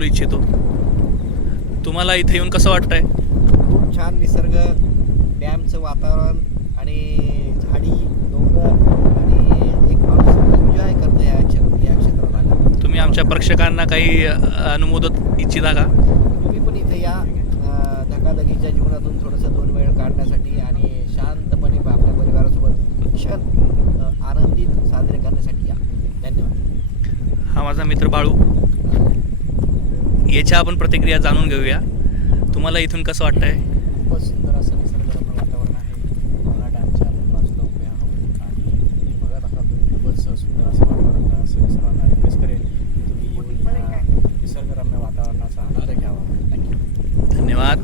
बोलू इच्छितो. तुम्हाला इथे येऊन कसं वाटतंय? खूप छान निसर्ग, डॅमचं वातावरण आणि झाडी, डोंगर आणि एक माणूस एन्जॉय करतो या क्षेत्रात आला. तुम्ही आमच्या प्रेक्षकांना काही अनुमोदत इच्छिता का? तुम्ही पण इथे या धकाधकीच्या जीवनातून थोडंसं 2 वेळ काढण्यासाठी आणि शांतपणे आपल्या परिवारासोबत क्षण आनंदित साजरे करण्यासाठी या. धन्यवाद. हा माझा मित्र बाळू. याच्या आपण प्रतिक्रिया जाणून घेऊया. तुम्हाला इथून कसं वाटतंय? खूपच सुंदर असं निसर्गरम्य वातावरण आहे. मला डॅमच्या आपण बाजूला उभे आहोत आणि बघत आहात खूपच सुंदर असं वातावरण असेल. सर्वांना रिक्वेस्ट करेल की तुम्ही येऊन या निसर्गरम्य वातावरणाचा आनंद घ्यावा. थँक्यू. धन्यवाद.